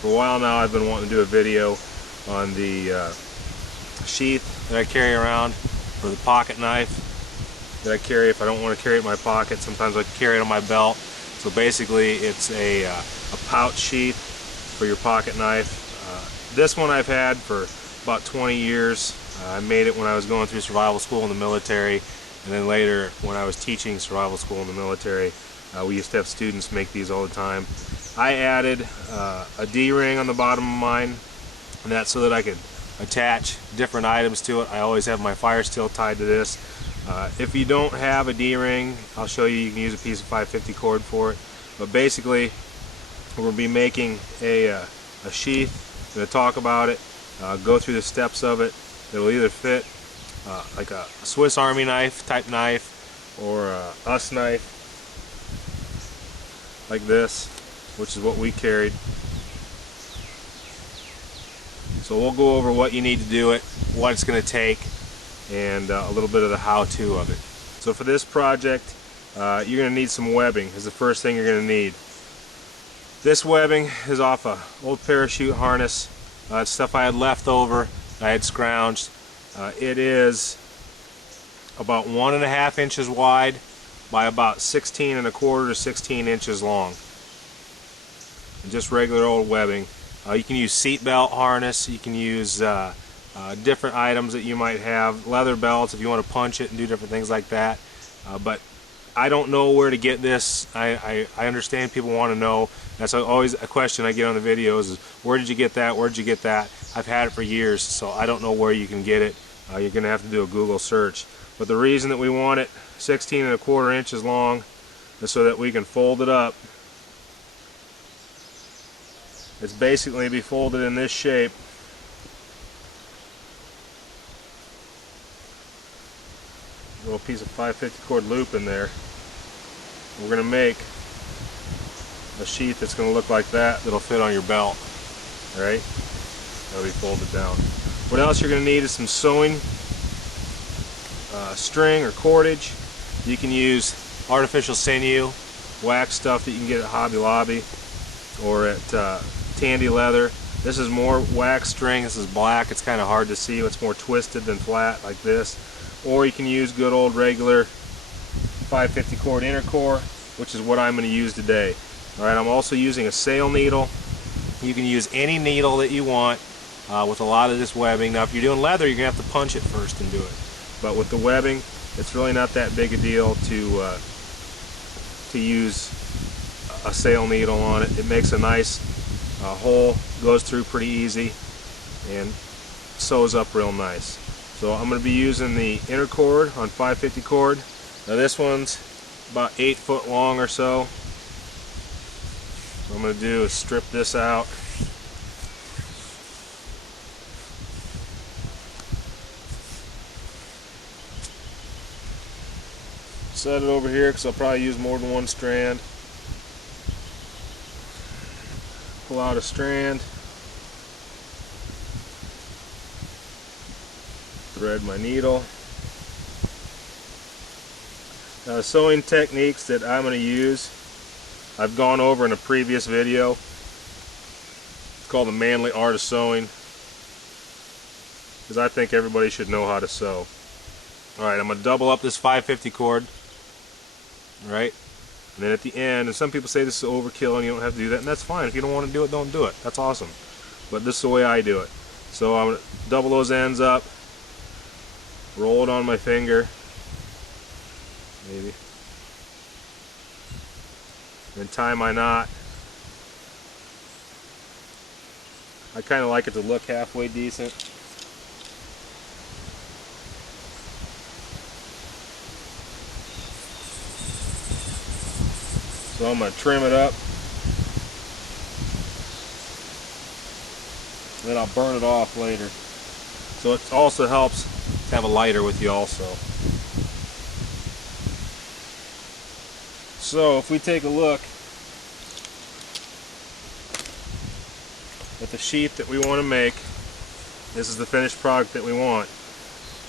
For a while now I've been wanting to do a video on the sheath that I carry around for the pocket knife that I carry if I don't want to carry it in my pocket. Sometimes I carry it on my belt. So basically it's a pouch sheath for your pocket knife. This one I've had for about 20 years. I made it when I was going through survival school in the military, and then later when I was teaching survival school in the military, we used to have students make these all the time. I added a D-ring on the bottom of mine, and that's so that I could attach different items to it. I always have my fire steel tied to this. If you don't have a D-ring, I'll show you can use a piece of 550 cord for it. But basically, we'll be making a sheath. I'm going to talk about it, go through the steps of it. It'll either fit like a Swiss Army knife type knife, or a US knife like this, which is what we carried. So we'll go over what you need to do it, what it's going to take, and a little bit of the how-to of it. So for this project, you're going to need some webbing is the first thing you're going to need. This webbing is off a old parachute harness. It's stuff I had left over, I had scrounged. It is about 1.5 inches wide by about 16 1/4 to 16 inches long. And just regular old webbing. You can use seat belt harness, you can use different items that you might have, leather belts if you want to punch it and do different things like that. But I don't know where to get this. I understand people want to know. That's always a question I get on the videos is, where did you get that? Where did you get that? I've had it for years, so I don't know where you can get it. You're going to have to do a Google search. But the reason that we want it 16 1/4 inches long is so that we can fold it up. It's basically be folded in this shape. Little piece of 550 cord loop in there. We're going to make a sheath that's going to look like that, that'll fit on your belt. Alright? That'll be folded down. What else you're going to need is some sewing string or cordage. You can use artificial sinew, wax stuff that you can get at Hobby Lobby or at Tandy Leather. This is more wax string. This is black. It's kind of hard to see. It's more twisted than flat like this. Or you can use good old regular 550 cord intercore, which is what I'm going to use today. Alright, I'm also using a sail needle. You can use any needle that you want with a lot of this webbing. Now if you're doing leather, you're going to have to punch it first and do it. But with the webbing, it's really not that big a deal to use a sail needle on it. It makes a nice hole, goes through pretty easy, and sews up real nice. So I'm going to be using the inner cord on 550 cord. Now this one's about 8 foot long or so. What I'm going to do is strip this out. Set it over here because I'll probably use more than one strand. Pull out a strand. Thread my needle. Now the sewing techniques that I'm going to use, I've gone over in a previous video. It's called The Manly Art of Sewing, because I think everybody should know how to sew. Alright, I'm going to double up this 550 cord. Alright, and then at the end, and some people say this is overkill and you don't have to do that, and that's fine. If you don't want to do it, don't do it. That's awesome. But this is the way I do it. So I'm going to double those ends up, roll it on my finger, maybe, then tie my knot. I kind of like it to look halfway decent. So I'm going to trim it up, then I'll burn it off later. So it also helps to have a lighter with you also. So if we take a look at the sheath that we want to make, this is the finished product that we want.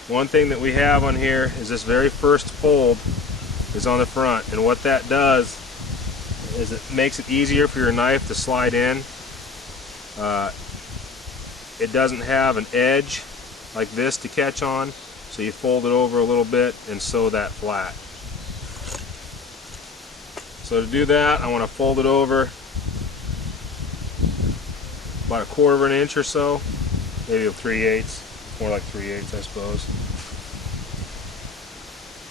One thing that we have on here is this very first fold is on the front, and what that does is it makes it easier for your knife to slide in it doesn't have an edge like this to catch on, so you fold it over a little bit and sew that flat. So to do that, I want to fold it over about 1/4 of an inch or so, maybe a 3/8, more like 3/8 I suppose.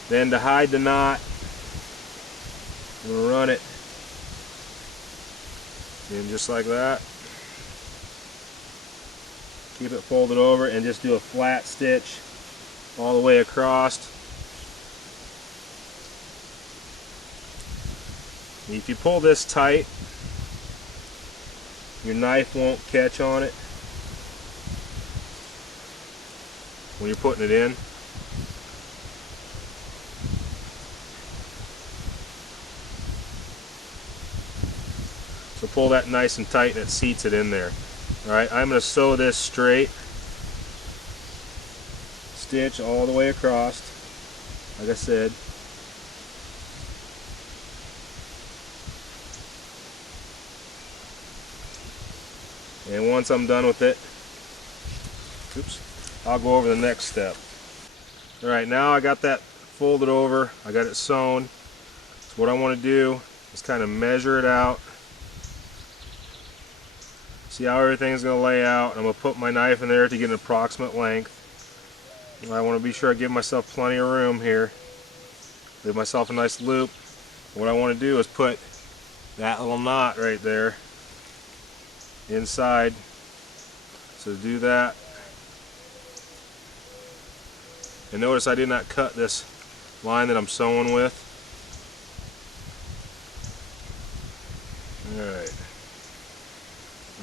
Then to hide the knot, I'm going to run it in just like that. Keep it folded over and just do a flat stitch all the way across. If you pull this tight, your knife won't catch on it when you're putting it in. So pull that nice and tight and it seats it in there. Alright, I'm going to sew this straight. Stitch all the way across, like I said. And once I'm done with it, oops, I'll go over the next step. Alright, now I got that folded over, I got it sewn. So what I want to do is kind of measure it out. See how everything's going to lay out. I'm going to put my knife in there to get an approximate length. I want to be sure I give myself plenty of room here. Give myself a nice loop. What I want to do is put that little knot right there inside. So to do that, and notice I did not cut this line that I'm sewing with. Alright.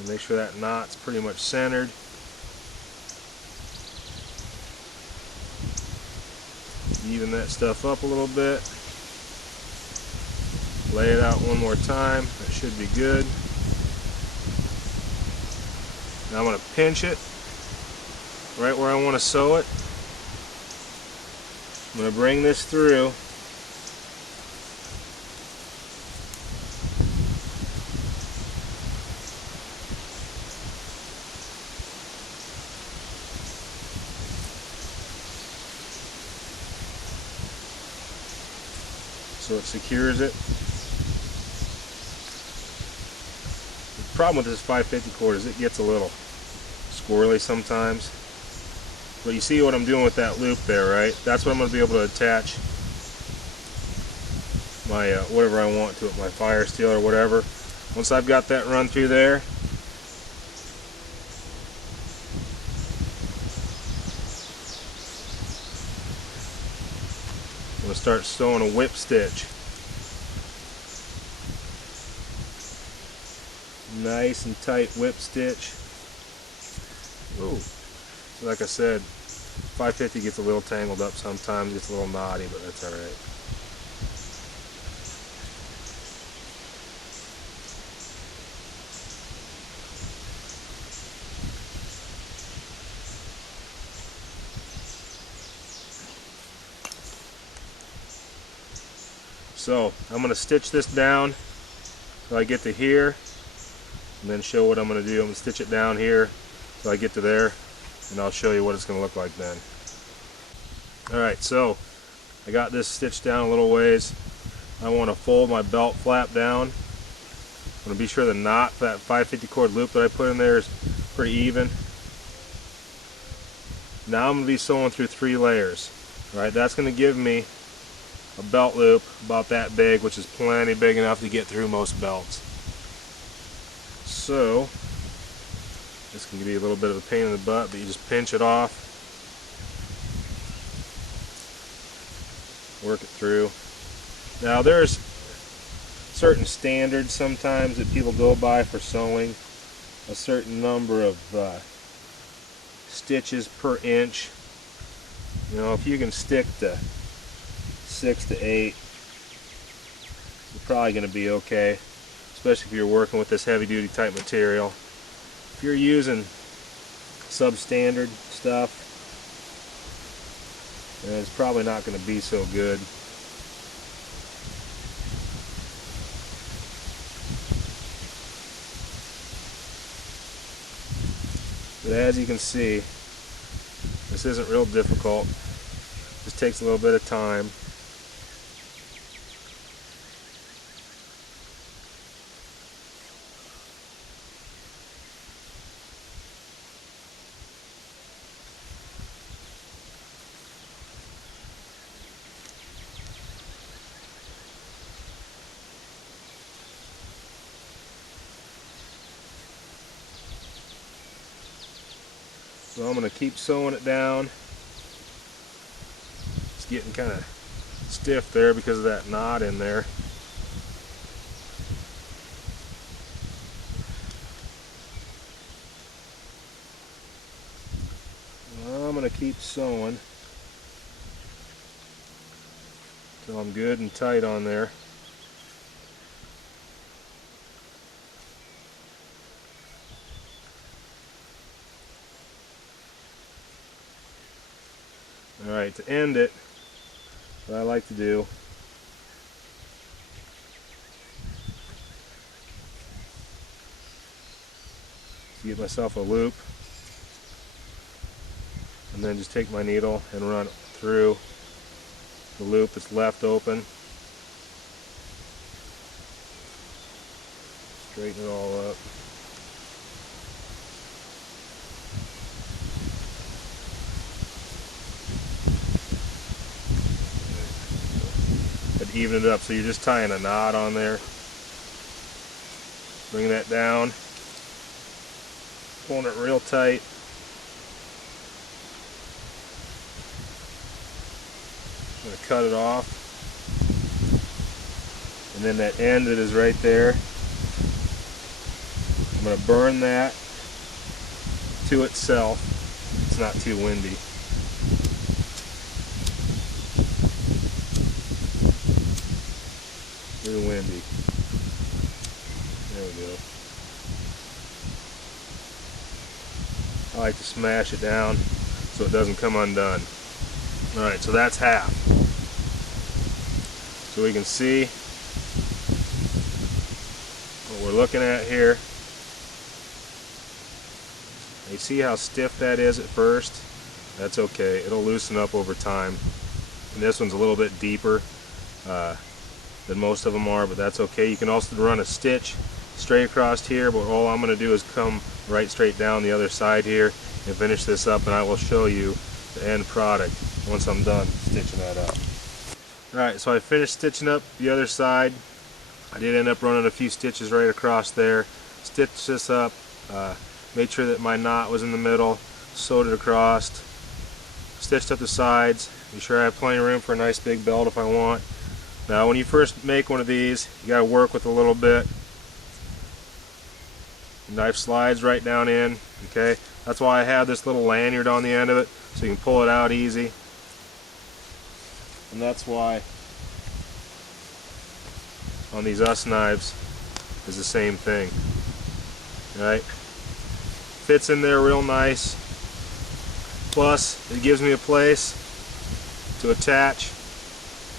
Make sure that knot's pretty much centered. Even that stuff up a little bit. Lay it out one more time. That should be good. Now I'm going to pinch it right where I want to sew it. I'm going to bring this through. So it secures it. The problem with this 550 cord is it gets a little squirrely sometimes. But you see what I'm doing with that loop there, right? That's what I'm going to be able to attach my whatever I want to it, my fire steel or whatever. Once I've got that run through there, I'm going to start sewing a whip stitch. Nice and tight whip stitch. Ooh. Like I said, 550 gets a little tangled up sometimes, gets a little knotty, but that's alright. So I'm going to stitch this down till I get to here, and then show what I'm going to do. I'm going to stitch it down here till I get to there, and I'll show you what it's going to look like then. Alright, so I got this stitched down a little ways. I want to fold my belt flap down. I'm going to be sure the knot for that 550 cord loop that I put in there is pretty even. Now I'm going to be sewing through 3 layers. Alright, that's going to give me a belt loop about that big, which is plenty big enough to get through most belts. So this can be a little bit of a pain in the butt, but you just pinch it off, work it through. Now there's certain standards sometimes that people go by for sewing, a certain number of stitches per inch. You know, if you can stick to 6 to 8, you're probably going to be okay, especially if you're working with this heavy duty type material. If you're using substandard stuff, then it's probably not going to be so good. But as you can see, this isn't real difficult. Just takes a little bit of time. So I'm going to keep sewing it down. It's getting kind of stiff there because of that knot in there. Well, I'm going to keep sewing until I'm good and tight on there. Alright, to end it, what I like to do is get myself a loop and then just take my needle and run it through the loop that's left open. Straighten it all up. Even it up, so you're just tying a knot on there. Bring that down, pulling it real tight. I'm going to cut it off, and then that end that is right there, I'm going to burn that to itself. It's not too windy. Really windy. There we go. I like to smash it down so it doesn't come undone. Alright, so that's half. So we can see what we're looking at here. You see how stiff that is at first? That's okay. It'll loosen up over time. And this one's a little bit deeper than most of them are, but that's okay. You can also run a stitch straight across here, but all I'm going to do is come right straight down the other side here and finish this up, and I will show you the end product once I'm done stitching that up. Alright, so I finished stitching up the other side. I did end up running a few stitches right across there. Stitched this up, made sure that my knot was in the middle, sewed it across, stitched up the sides, be sure I have plenty of room for a nice big belt if I want. Now when you first make one of these, you got to work with a little bit. The knife slides right down in, okay? That's why I have this little lanyard on the end of it, so you can pull it out easy. And that's why on these US knives is the same thing. Right? Fits in there real nice. Plus, it gives me a place to attach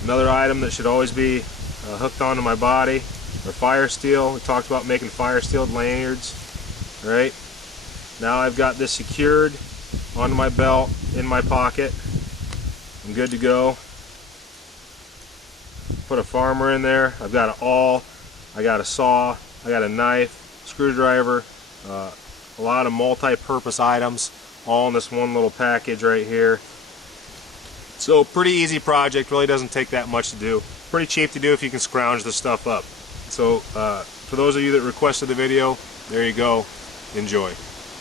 another item that should always be hooked onto my body, or fire steel. We talked about making fire steel lanyards. Right? Now I've got this secured onto my belt in my pocket. I'm good to go. Put a farmer in there. I've got an awl, I got a saw, I got a knife, screwdriver, a lot of multi-purpose items all in this one little package right here. So pretty easy project, really doesn't take that much to do. Pretty cheap to do if you can scrounge the stuff up. So for those of you that requested the video, there you go. Enjoy.